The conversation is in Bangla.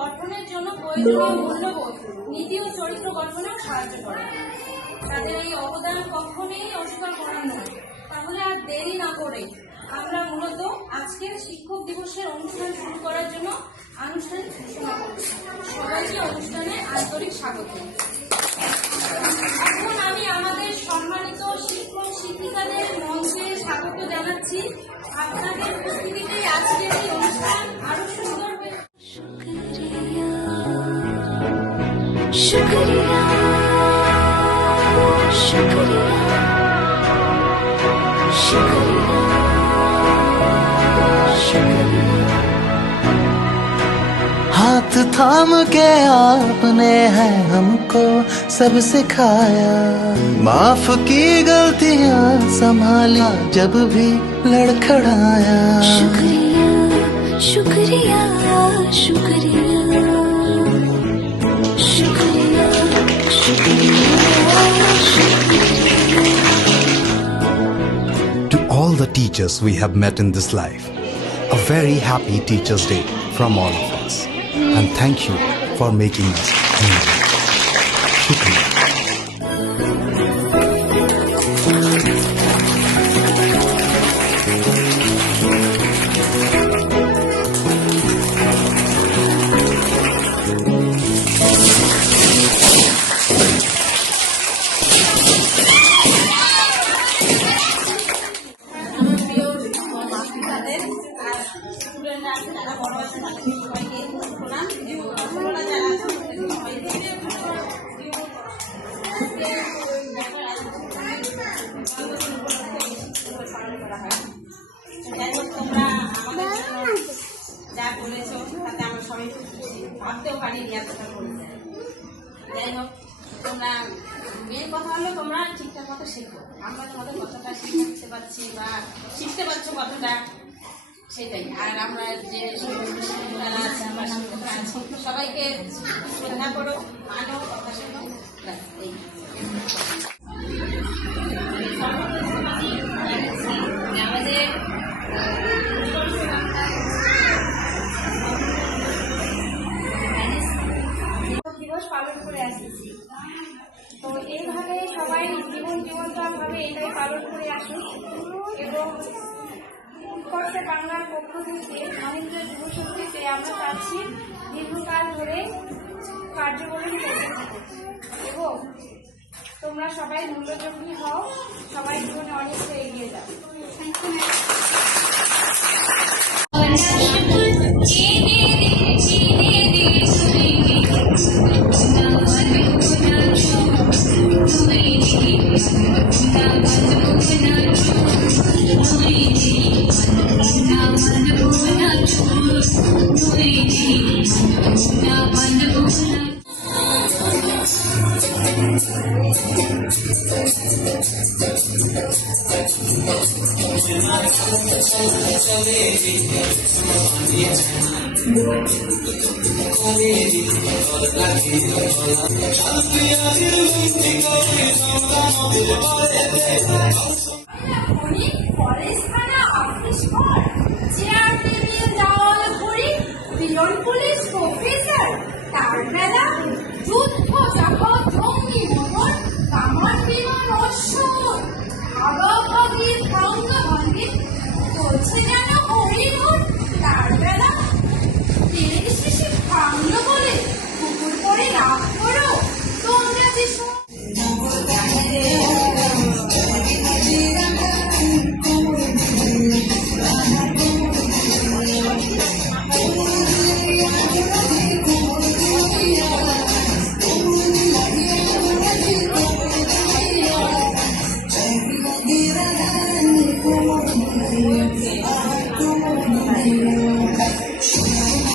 গঠনের জন্য প্রয়োজনীয় মূল্যবোধ, নীতি ও চরিত্র গঠনেও সাহায্য করে। তাদের এই অবদান কখনোই অস্বীকার করার নয়। তাহলে আর দেরি না করে আমরা মূলত আজকের শিক্ষক দিবসের অনুষ্ঠান শুরু করার জন্য আনুষ্ঠানিক ঘোষণা করছি। সবাইকে অনুষ্ঠানে আন্তরিক স্বাগত। এখন আমি আমাদের সম্মানিত শিক্ষক শিক্ষিকাদের মঞ্চে স্বাগত জানাচ্ছি। আপনাদের উপস্থিতিতে আজকের এই অনুষ্ঠান আরো সুন্দর হয়ে शुक्रिया शुक्रिया शुक्रिया शुक्रिया। हाथ थाम के आपने है हमको सब सिखाया, माफ की गलतियां संभाला जब भी लड़खड़ाया। शुक्रिया शुक्रिया शुक्रिया शुक्रिया शुक्रिया। To all the teachers we have met in this life, a very happy Teachers' Day from all of us. And thank you for making us human. Shukriya. যা বলেছো তাতে আমরা সবাই ভাবতেও পারিনি এতটা বলতে। যাই হোক, তোমরা মেয়ের কথা হলো তোমরা ঠিকঠাক মতো শেখো। আমরা তোমাদের কতটা শিখতে পারছি বা শিখতে পারছো কতটা, সেটাই। আর আমরা যে সবাইকে শ্রদ্ধা করো, মানো, কথা শোনো। এই আমাদের দিবস পালন করে আসছি। তো এইভাবে সবাই জীবন্তভাবে এটাই পালন করে আসুন এবং উৎকর্ষে বাংলার পক্ষ থেকে মহেন্দ্র যুবশক্তিতে আমরা চাচ্ছি দীর্ঘকাল ধরে কার্যকরী করতে থাকো এবং তোমরা সবাই মূল্যযোগ্য হও, সবাই জীবনে অনেকটা এগিয়ে যাও। কলেজ থানা অফিস ঘর চেয়ার টেবিল দেওয়াল ঘড়ি পিয়ন পুলিশ প্রফেসর তার বেলা যুদ্ধ জাহাজ জঙ্গি মোহর কামান বিমান অশ্বর ভাগাভাগি ভাঙ্গা ভাঙ্গি চলছে যেন হরিহর তার বেলা তেলের শেষে ভাঙলো বলে কুকুর করে রাগ করো তোমরা যে